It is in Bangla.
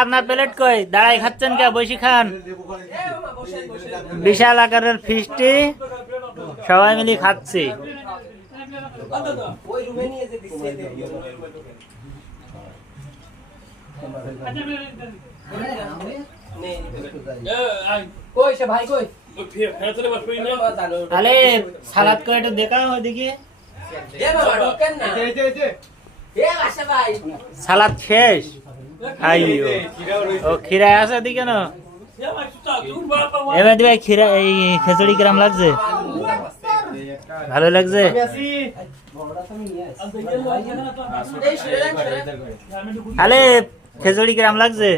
আপনার প্লেট কই? দাঁড়াই খাচ্ছেন কে? বসি খান। বিশাল আকারের ফিস্টি সবাই মিলে খাচ্ছি। আরে সালাদ করে একটু দেখাও ওদিকে। সালাদ শেষ। আইও ও খিরা আছে ওদিকে না? এবার ভাই খিরা এই খিচুড়ি কিরম লাগছে? ভালো লাগছে? আরে খিচুড়ি কিরম লাগছে?